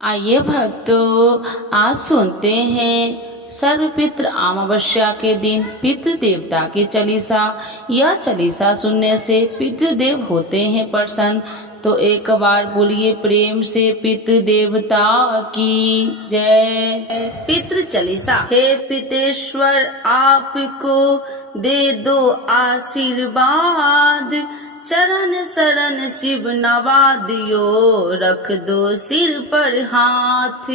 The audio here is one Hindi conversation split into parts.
आइए भक्तों, आज सुनते हैं सर्वपितृ अमावस्या के दिन पितृ देवता की चालीसा। यह चालीसा सुनने से पितृदेव होते हैं प्रसन्न। तो एक बार बोलिए प्रेम से पितृ देवता की जय। पितृ चालीसा। हे पितेश्वर, आपको दे दो आशीर्वाद, चरण शरण शिव नवा दियो, रख दो सिर पर हाथ।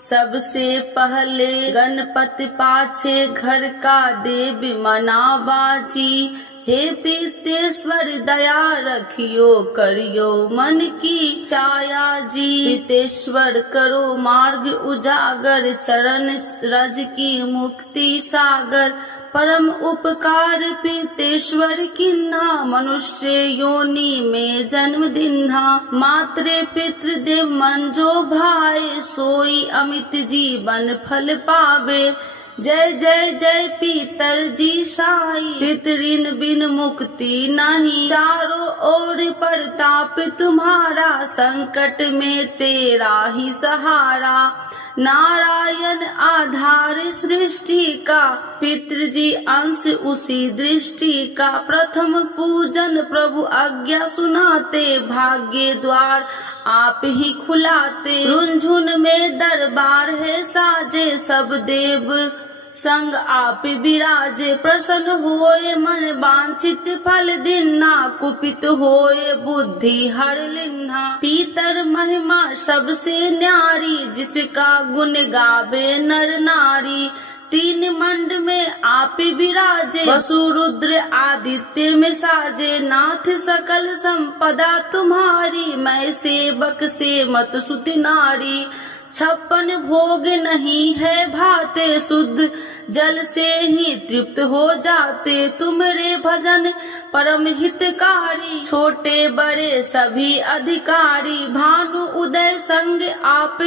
सबसे पहले गणपति, पाछे घर का देव मनाबाजी। हे पितेश्वर, दया रखियो, करियो मन की चाया जी। पितेश्वर, करो मार्ग उजागर, चरण रज की मुक्ति सागर। परम उपकार पितेश्वर किन्हा, मनुष्य योनि में जन्म दिन्हा। मात्रे पितृदेव मन जो भाए, सोई अमित जीवन फल पावे। जय जय जय पितर जी साई, पितृन बिन मुक्ति नहीं। चारों ओर प्रताप तुम्हारा, संकट में तेरा ही सहारा। नारायण आधार सृष्टि का, पितृजी अंश उसी दृष्टि का। प्रथम पूजन प्रभु आज्ञा सुनाते, भाग्य द्वार आप ही खुलाते। रुंझुन में दरबार है साजे, सब देव संग आप विराजे। प्रसन्न होए मन वांछित फल दिन्हा, कुपित होए बुद्धि हर लिन्हा। पीतर महिमा सबसे न्यारी, जिसका गुण गावे नर नारी। तीन मंड में आप विराजे, वसु रुद्र आदित्य में साजे। नाथ सकल संपदा तुम्हारी, मैं सेवक से मत सुत नारी। 56 भोग नहीं है भाते, शुद्ध जल से ही तृप्त हो जाते। तुम्हारे भजन परम हितकारी, छोटे बड़े सभी अधिकारी। भानु उदय संग आप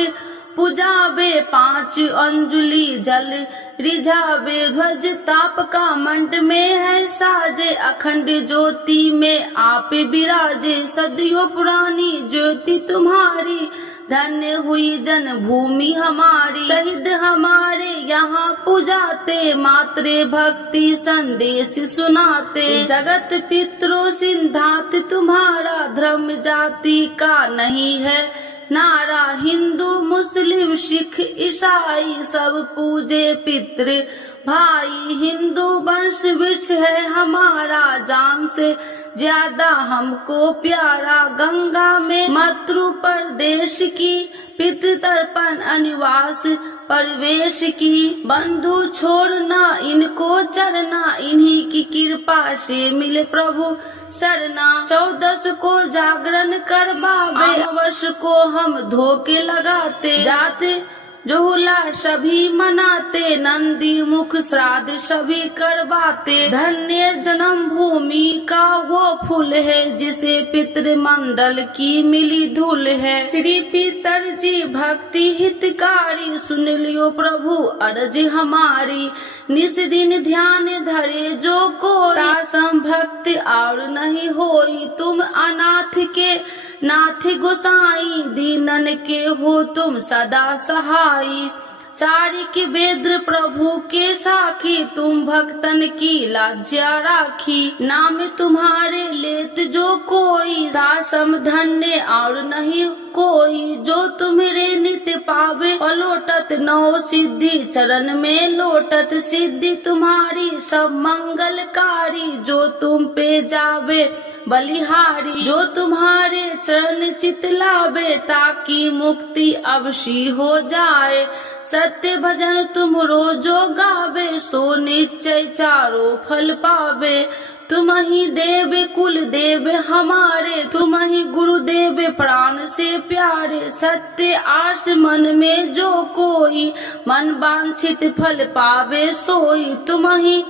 पुजावे, 5 अंजुलि जल रिझावे। ध्वज ताप का मंड में है साजे, अखंड ज्योति में आप विराजे। सदियों पुरानी ज्योति तुम्हारी, धन्य हुई जन्मभूमि हमारी। शहीद हमारे यहाँ पुजाते, मात्रे भक्ति संदेश सुनाते। जगत पितरो सिद्धांत तुम्हारा, धर्म जाति का नहीं है नारा। हिंदू मुस्लिम सिख ईसाई, सब पूजे पितृ भाई। हिंदू वंश वृक्ष है हमारा, जान से ज्यादा हमको प्यारा। गंगा में मातृ प्रदेश की, पितृ तर्पण अनिवास प्रवेश की। बंधु छोड़ना इनको चरना, इन्हीं की कृपा से मिले प्रभु शरणा। 14 को जागरण करवावे, अमावस को हम धोखे लगाते जाते। जोहुला सभी मनाते, नंदी मुख श्राद्ध सभी करवाते। धन्य जन्म भूमि का वो फूल है, जिसे पितृमंडल की मिली धूल है। श्री पितर जी भक्ति हितकारी, सुन लियो प्रभु अर्ज हमारी। निस दिन ध्यान धरे जो कोई, सम भक्त और नहीं होई। तुम अनाथ के नाथ गोसाई, दीनन के हो तुम सदा सहाई। चारिक वेद्र प्रभु के साखी, तुम भक्तन की लाज्या राखी। नाम तुम्हारे लेत जो कोई, दासम धन्य और नहीं कोई। जो तुम्हारे नित्य पावे पलोटत, 9 सिद्धि चरण में लोटत। सिद्धि तुम्हारी सब मंगलकारी, जो तुम पे जावे बलिहारी। जो तुम्हारे चरण चित लावे, ताकि मुक्ति अवश्य हो जाए। सत्य भजन तुम रोजो गावे, सो निश्चय चारों फल पावे। तुम ही देव कुल देव हमारे, तुम ही गुरुदेव प्राण से प्यारे। सत्य आस मन में जो कोई, मन वांछित फल पावे सोई। तुम ही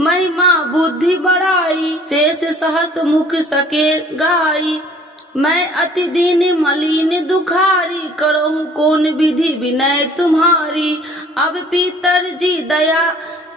महिमा बुद्धि बढ़ाई, शेष सहस्त मुख सके गाई। मैं अति दीन मलिन दुखारी, करहूँ कौन विधि विनय तुम्हारी। अब पितर जी दया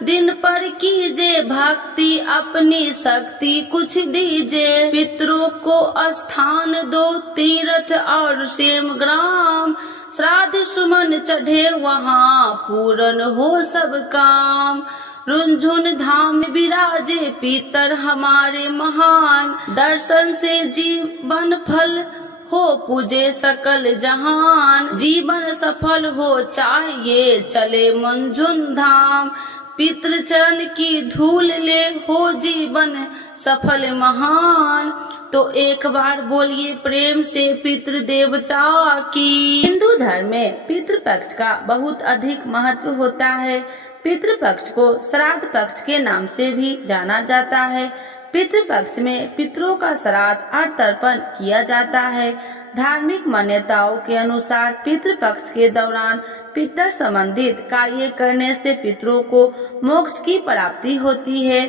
दिन पर कीजे भक्ति अपनी शक्ति कुछ दीजे। पितरों को स्थान दो तीर्थ और सेम ग्राम, श्राद्ध सुमन चढ़े वहाँ पूर्ण हो सब काम। रुनझुन धाम में विराजे पितर हमारे महान, दर्शन से जीवन फल हो पूजे सकल जहान। जीवन सफल हो चाहिए चले मंझुन धाम, पितृ चरण की धूल ले हो जीवन सफल महान। तो एक बार बोलिए प्रेम से पितृ देवता की। हिंदू धर्म में पितृ पक्ष का बहुत अधिक महत्व होता है। पितृ पक्ष को श्राद्ध पक्ष के नाम से भी जाना जाता है। पितृ पक्ष में पितरों का श्राद्ध और तर्पण किया जाता है। धार्मिक मान्यताओं के अनुसार पितृ पक्ष के दौरान पितर संबंधित कार्य करने से पितरों को मोक्ष की प्राप्ति होती है।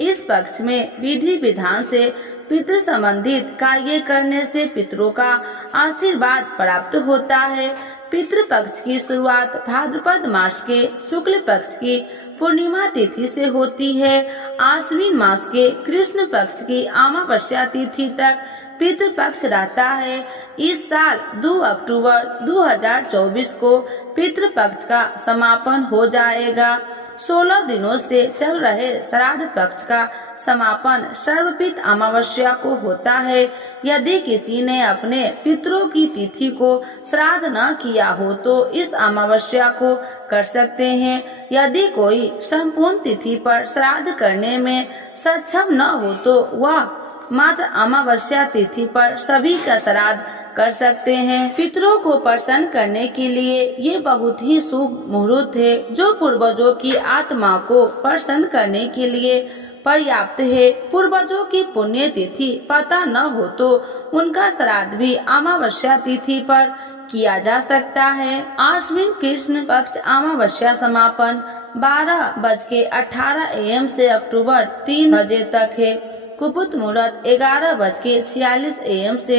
इस पक्ष में विधि विधान से पितृ संबंधित कार्य करने से पितरों का आशीर्वाद प्राप्त होता है। पितृ पक्ष की शुरुआत भाद्रपद मास के शुक्ल पक्ष की पूर्णिमा तिथि से होती है। आश्विन मास के कृष्ण पक्ष की अमावस्या तिथि तक पितृ पक्ष रहता है। इस साल 2 अक्टूबर 2024 को पितृ पक्ष का समापन हो जाएगा। 16 दिनों से चल रहे श्राद्ध पक्ष का समापन सर्वपित अमावस्या को होता है। यदि किसी ने अपने पितरों की तिथि को श्राद्ध न किया हो तो इस अमावस्या को कर सकते हैं। यदि कोई संपूर्ण तिथि पर श्राद्ध करने में सक्षम न हो तो वह मात्र अमावस्या तिथि पर सभी का श्राद्ध कर सकते हैं। पितरों को प्रसन्न करने के लिए ये बहुत ही शुभ मुहूर्त है जो पूर्वजों की आत्मा को प्रसन्न करने के लिए पर्याप्त है। पूर्वजों की पुण्य तिथि पता न हो तो उनका श्राद्ध भी अमावस्या तिथि पर किया जा सकता है। आश्विन कृष्ण पक्ष अमावस्या समापन 12:18 AM से अक्टूबर 3 बजे तक है। कुपुत मुहूर्त 11:46 AM से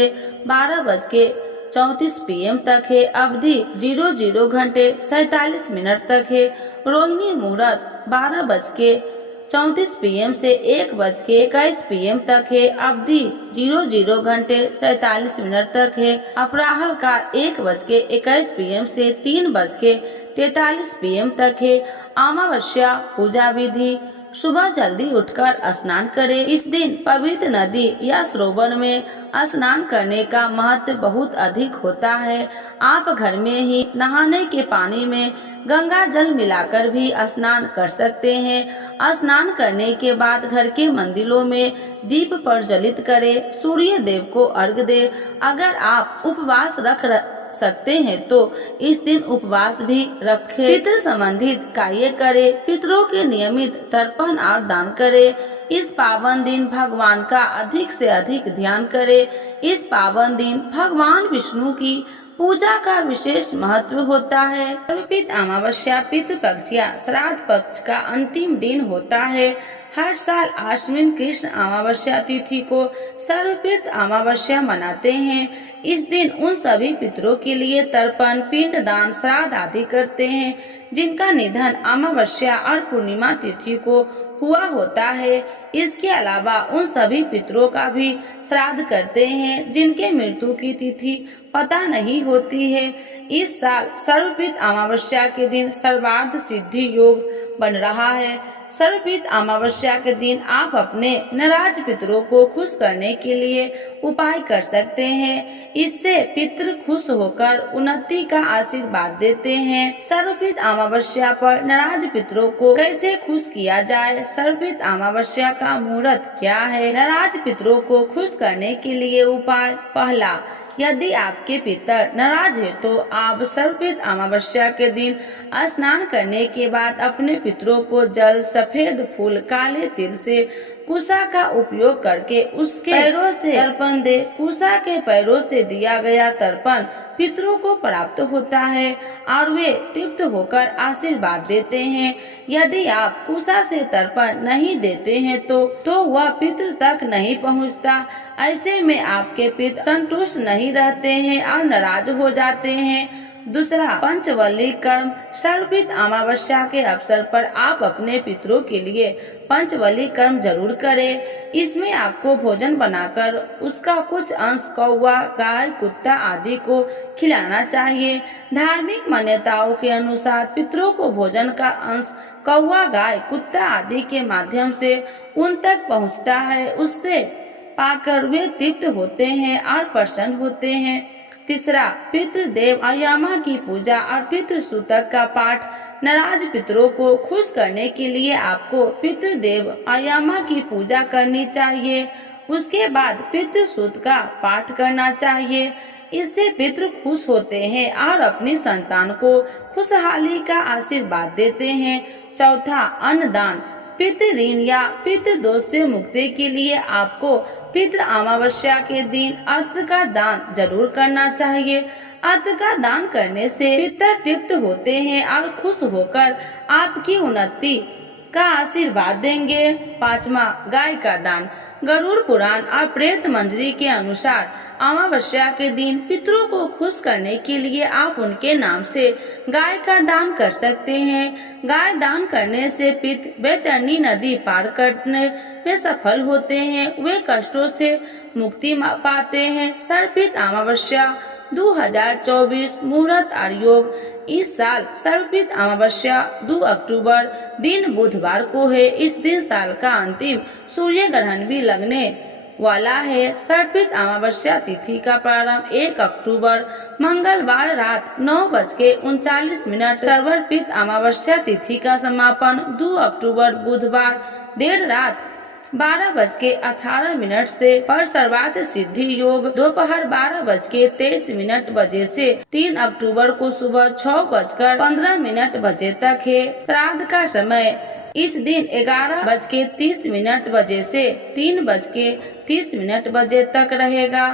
12:34 PM तक है। अवधि 00 घंटे 47 मिनट तक है। रोहिणी मुहूर्त 12:34 PM से 1:21 PM तक है। अवधि 00 घंटे 47 मिनट तक है। अपराह्न का 1:21 PM से 3:43 PM तक है। अमावस्या पूजा विधि सुबह जल्दी उठकर स्नान करें। इस दिन पवित्र नदी या सरोवर में स्नान करने का महत्व बहुत अधिक होता है। आप घर में ही नहाने के पानी में गंगा जल मिलाकर भी स्नान कर सकते हैं। स्नान करने के बाद घर के मंदिरों में दीप प्रज्वलित करें। सूर्य देव को अर्घ्य दें। अगर आप उपवास रख सकते हैं तो इस दिन उपवास भी रखें। पितृ संबंधित कार्य करें। पितरों के नियमित तर्पण और दान करें। इस पावन दिन भगवान का अधिक से अधिक ध्यान करें। इस पावन दिन भगवान विष्णु की पूजा का विशेष महत्व होता है। सर्वपित अमावस्या पितृ पक्ष या श्राद्ध पक्ष का अंतिम दिन होता है। हर साल आश्विन कृष्ण अमावस्या तिथि को सर्वपित अमावस्या मनाते हैं। इस दिन उन सभी पितरों के लिए तर्पण, पिंड दान, श्राद्ध आदि करते हैं जिनका निधन अमावस्या और पूर्णिमा तिथि को हुआ होता है। इसके अलावा उन सभी पितरों का भी श्राद्ध करते हैं जिनके मृत्यु की तिथि पता नहीं होती है। इस साल सर्वपित अमावस्या के दिन सर्वार्थ सिद्धि योग बन रहा है। सर्वपित अमावस्या के दिन आप अपने नाराज पितरों को खुश करने के लिए उपाय कर सकते हैं। इससे पितृ खुश होकर उन्नति का आशीर्वाद देते हैं। सर्वपित अमावस्या पर नाराज पितरों को कैसे खुश किया जाए? सर्वपित अमावस्या का मुहूर्त क्या है? नाराज पितरों को खुश करने के लिए उपाय। पहला, यदि आपके पितर नाराज है तो आप सर्वपित अमावस्या के दिन स्नान करने के बाद अपने पितरों को जल, सफेद फूल, काले तिल से कुशा का उपयोग करके उसके पैरों से तर्पण दे। कुशा के पैरों से दिया गया तर्पण पितरों को प्राप्त होता है और वे तृप्त होकर आशीर्वाद देते हैं। यदि आप कुशा से तर्पण नहीं देते हैं तो वह पितृ तक नहीं पहुंचता। ऐसे में आपके पितृ संतुष्ट नहीं रहते हैं और नाराज हो जाते हैं। दूसरा, पंचवल्ली कर्म। सर्वपित अमावस्या के अवसर पर आप अपने पितरों के लिए पंचवल्ली कर्म जरूर करें। इसमें आपको भोजन बनाकर उसका कुछ अंश कौवा, गाय, कुत्ता आदि को खिलाना चाहिए। धार्मिक मान्यताओं के अनुसार पितरों को भोजन का अंश कौवा, गाय, कुत्ता आदि के माध्यम से उन तक पहुंचता है। उससे पाकर वे तृप्त होते हैं और प्रसन्न होते हैं। तीसरा, पितृदेव आयामा की पूजा और पितृ सूतक का पाठ। नाराज पितरों को खुश करने के लिए आपको पितृदेव आयामा की पूजा करनी चाहिए। उसके बाद पितृ सूत का पाठ करना चाहिए। इससे पितृ खुश होते हैं और अपनी संतान को खुशहाली का आशीर्वाद देते हैं। चौथा, अन्नदान। पितृ ऋण या पितृ दोष से मुक्ति के लिए आपको पितृ अमावस्या के दिन अर्थ का दान जरूर करना चाहिए। अर्थ का दान करने से पितर तृप्त होते हैं और खुश होकर आपकी उन्नति का आशीर्वाद देंगे। पांचवा, गाय का दान। गरुड़ पुराण और प्रेत मंजरी के अनुसार अमावस्या के दिन पितरों को खुश करने के लिए आप उनके नाम से गाय का दान कर सकते हैं। गाय दान करने से पित बैतरणी नदी पार करने में सफल होते हैं। वे कष्टों से मुक्ति पाते हैं। सर्वपित अमावस्या 2024 मुहूर्त और योग। इस साल सर्वपित अमावस्या 2 अक्टूबर दिन बुधवार को है। इस दिन साल का अंतिम सूर्य ग्रहण भी लगने वाला है। सर्वपित अमावस्या तिथि का प्रारंभ 1 अक्टूबर मंगलवार रात 9:39। सर्वपित अमावस्या तिथि का समापन 2 अक्टूबर बुधवार देर रात 12:18 से। पर सर्वार्थ सिद्धि योग दोपहर 12:23 बजे से 3 अक्टूबर को सुबह 6:15 बजे तक है। श्राद्ध का समय इस दिन 11:30 बजे से 3:30 बजे तक रहेगा।